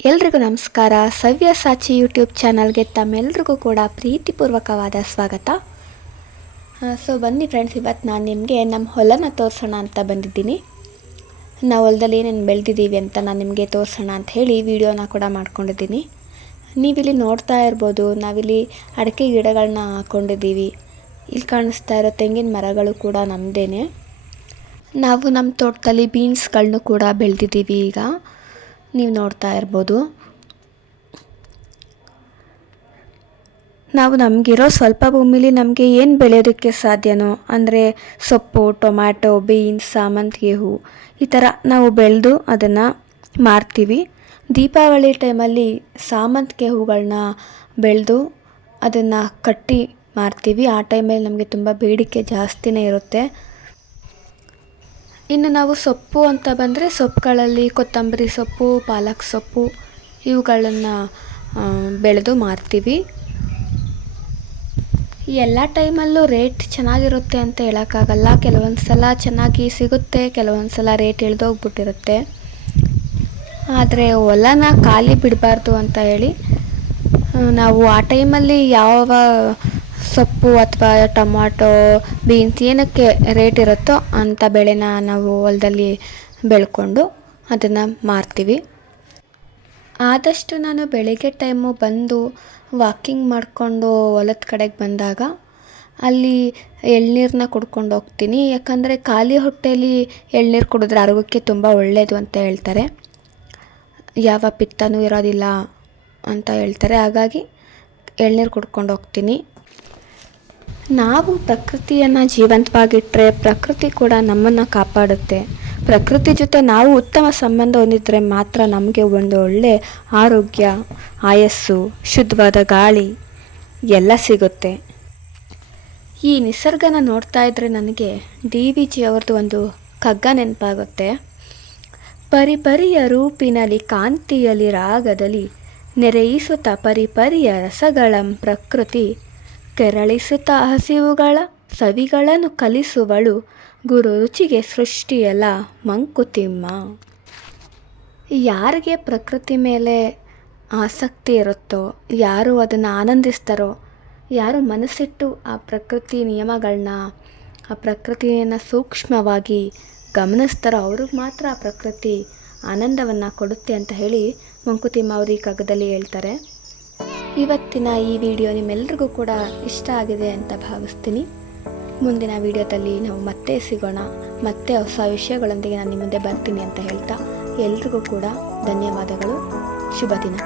ಎಲ್ರಿಗೂ ನಮಸ್ಕಾರ. ಸವ್ಯಸಾಚಿ ಯೂಟ್ಯೂಬ್ ಚಾನಲ್ಗೆ ತಮ್ಮೆಲ್ರಿಗೂ ಕೂಡ ಪ್ರೀತಿಪೂರ್ವಕವಾದ ಸ್ವಾಗತ. ಬನ್ನಿ ಫ್ರೆಂಡ್ಸ್, ಇವತ್ತು ನಾನು ನಿಮಗೆ ನಮ್ಮ ಹೊಲನ ತೋರಿಸೋಣ ಅಂತ ಬಂದಿದ್ದೀನಿ. ನಾವು ಹೊಲದಲ್ಲಿ ಏನೇನು ಬೆಳೆದಿದ್ದೀವಿ ಅಂತ ನಾನು ನಿಮಗೆ ತೋರಿಸೋಣ ಅಂತ ಹೇಳಿ ವಿಡಿಯೋನ ಕೂಡ ಮಾಡ್ಕೊಂಡಿದ್ದೀನಿ. ನೀವಿಲ್ಲಿ ನೋಡ್ತಾ ಇರ್ಬೋದು, ನಾವಿಲ್ಲಿ ಅಡಿಕೆ ಗಿಡಗಳನ್ನ ಹಾಕ್ಕೊಂಡಿದ್ದೀವಿ. ಇಲ್ಲಿ ಕಾಣಿಸ್ತಾ ಇರೋ ತೆಂಗಿನ ಮರಗಳು ಕೂಡ ನಮ್ಮದೇನೆ. ನಾವು ನಮ್ಮ ತೋಟದಲ್ಲಿ ಬೀನ್ಸ್ಗಳನ್ನೂ ಕೂಡ ಬೆಳೆದಿದ್ದೀವಿ. ಈಗ ನೀವು ನೋಡ್ತಾ ಇರ್ಬೋದು. ನಾವು ನಮಗಿರೋ ಸ್ವಲ್ಪ ಭೂಮಿಲಿ ನಮಗೆ ಏನು ಬೆಳೆಯೋದಕ್ಕೆ ಸಾಧ್ಯನೋ ಅಂದರೆ ಸೊಪ್ಪು, ಟೊಮ್ಯಾಟೊ, ಬೀನ್ಸ್, ಸಾಮಂತಿಗೆ ಹೂವು ಈ ಥರ ನಾವು ಬೆಳೆದು ಅದನ್ನು ಮಾರ್ತೀವಿ. ದೀಪಾವಳಿ ಟೈಮಲ್ಲಿ ಸಾಮಂತಿಗೆ ಹೂಗಳನ್ನ ಬೆಳೆದು ಅದನ್ನು ಕಟ್ಟಿ ಮಾರ್ತೀವಿ. ಆ ಟೈಮಲ್ಲಿ ನಮಗೆ ತುಂಬ ಬೇಡಿಕೆ ಜಾಸ್ತಿನೇ ಇರುತ್ತೆ. ಇನ್ನು ನಾವು ಸೊಪ್ಪು ಅಂತ ಬಂದರೆ ಸೊಪ್ಪುಗಳಲ್ಲಿ ಕೊತ್ತಂಬರಿ ಸೊಪ್ಪು, ಪಾಲಕ್ ಸೊಪ್ಪು ಇವುಗಳನ್ನು ಬೆಳೆದು ಮಾರ್ತೀವಿ. ಎಲ್ಲ ಟೈಮಲ್ಲೂ ರೇಟ್ ಚೆನ್ನಾಗಿರುತ್ತೆ ಅಂತ ಹೇಳೋಕ್ಕಾಗಲ್ಲ. ಕೆಲವೊಂದು ಸಲ ಚೆನ್ನಾಗಿ ಸಿಗುತ್ತೆ, ಕೆಲವೊಂದು ಸಲ ರೇಟ್ ಇಳಿದೋಗ್ಬಿಟ್ಟಿರುತ್ತೆ. ಆದರೆ ಹೊಲನ ಖಾಲಿ ಬಿಡಬಾರ್ದು ಅಂತ ಹೇಳಿ ನಾವು ಆ ಟೈಮಲ್ಲಿ ಯಾವ ಸೊಪ್ಪು ಅಥವಾ ಟೊಮಾಟೊ, ಬೀನ್ಸ್ ಏನಕ್ಕೆ ರೇಟ್ ಇರುತ್ತೋ ಅಂಥ ಬೆಳೆನ ನಾವು ಹೊಲದಲ್ಲಿ ಬೆಳ್ಕೊಂಡು ಅದನ್ನು ಮಾರ್ತೀವಿ. ಆದಷ್ಟು ನಾನು ಬೆಳಗ್ಗೆ ಟೈಮು ಬಂದು ವಾಕಿಂಗ್ ಮಾಡಿಕೊಂಡು ಹೊಲದ ಕಡೆಗೆ ಬಂದಾಗ ಅಲ್ಲಿ ಎಳ್ನೀರನ್ನ ಕುಡ್ಕೊಂಡು ಹೋಗ್ತೀನಿ. ಯಾಕಂದರೆ ಖಾಲಿ ಹೊಟ್ಟೆಯಲ್ಲಿ ಎಳ್ನೀರು ಕುಡಿದ್ರೆ ಆರೋಗ್ಯಕ್ಕೆ ತುಂಬ ಒಳ್ಳೆಯದು ಅಂತ ಹೇಳ್ತಾರೆ. ಯಾವ ಪಿತ್ತನೂ ಇರೋದಿಲ್ಲ ಅಂತ ಹೇಳ್ತಾರೆ. ಹಾಗಾಗಿ ಎಳ್ನೀರು ಕುಡ್ಕೊಂಡು ಹೋಗ್ತೀನಿ. ನಾವು ಪ್ರಕೃತಿಯನ್ನು ಜೀವಂತವಾಗಿಟ್ಟರೆ ಪ್ರಕೃತಿ ಕೂಡ ನಮ್ಮನ್ನು ಕಾಪಾಡುತ್ತೆ. ಪ್ರಕೃತಿ ಜೊತೆ ನಾವು ಉತ್ತಮ ಸಂಬಂಧ ಹೊಂದಿದ್ರೆ ಮಾತ್ರ ನಮಗೆ ಒಂದು ಒಳ್ಳೆ ಆರೋಗ್ಯ, ಆಯಸ್ಸು, ಶುದ್ಧವಾದ ಗಾಳಿ ಎಲ್ಲ ಸಿಗುತ್ತೆ. ಈ ನಿಸರ್ಗನ ನೋಡ್ತಾ ಇದ್ದರೆ ನನಗೆ DVG ಅವ್ರದ್ದು ಒಂದು ಕಗ್ಗ ನೆನಪಾಗುತ್ತೆ. ಪರಿಪರಿಯ ರೂಪಿನಲ್ಲಿ ಕಾಂತಿಯಲ್ಲಿ ರಾಗದಲ್ಲಿ ನೆರೆಯಿಸುತ್ತ ಪರಿಪರಿಯ ರಸಗಳಂ ಪ್ರಕೃತಿ ಕೆರಳಿಸುತ್ತ ಹಸಿವುಗಳ ಸವಿಗಳನ್ನು ಕಲಿಸುವಳು ಗುರು ರುಚಿಗೆ ಸೃಷ್ಟಿಯಲ್ಲ ಮಂಕುತಿಮ್ಮ. ಯಾರಿಗೆ ಪ್ರಕೃತಿ ಮೇಲೆ ಆಸಕ್ತಿ ಇರುತ್ತೋ, ಯಾರು ಅದನ್ನು ಆನಂದಿಸ್ತಾರೋ, ಯಾರು ಮನಸ್ಸಿಟ್ಟು ಆ ಪ್ರಕೃತಿ ನಿಯಮಗಳನ್ನ, ಆ ಪ್ರಕೃತಿಯನ್ನು ಸೂಕ್ಷ್ಮವಾಗಿ ಗಮನಿಸ್ತಾರೋ ಅವ್ರಿಗೆ ಮಾತ್ರ ಆ ಪ್ರಕೃತಿ ಆನಂದವನ್ನು ಕೊಡುತ್ತೆ ಅಂತ ಹೇಳಿ ಮಂಕುತಿಮ್ಮ ಅವರು ಈ ಕಗ್ಗದಲ್ಲಿ ಹೇಳ್ತಾರೆ. ಇವತ್ತಿನ ಈ ವಿಡಿಯೋ ನಿಮ್ಮೆಲ್ರಿಗೂ ಕೂಡ ಇಷ್ಟ ಆಗಿದೆ ಅಂತ ಭಾವಿಸ್ತೀನಿ. ಮುಂದಿನ ವಿಡಿಯೋದಲ್ಲಿ ನಾವು ಮತ್ತೆ ಸಿಗೋಣ. ಮತ್ತೆ ಹೊಸ ವಿಷಯಗಳೊಂದಿಗೆ ನಾನು ನಿಮ್ಮ ಮುಂದೆ ಬರ್ತೀನಿ ಅಂತ ಹೇಳ್ತಾ ಎಲ್ರಿಗೂ ಕೂಡ ಧನ್ಯವಾದಗಳು. ಶುಭ ದಿನ.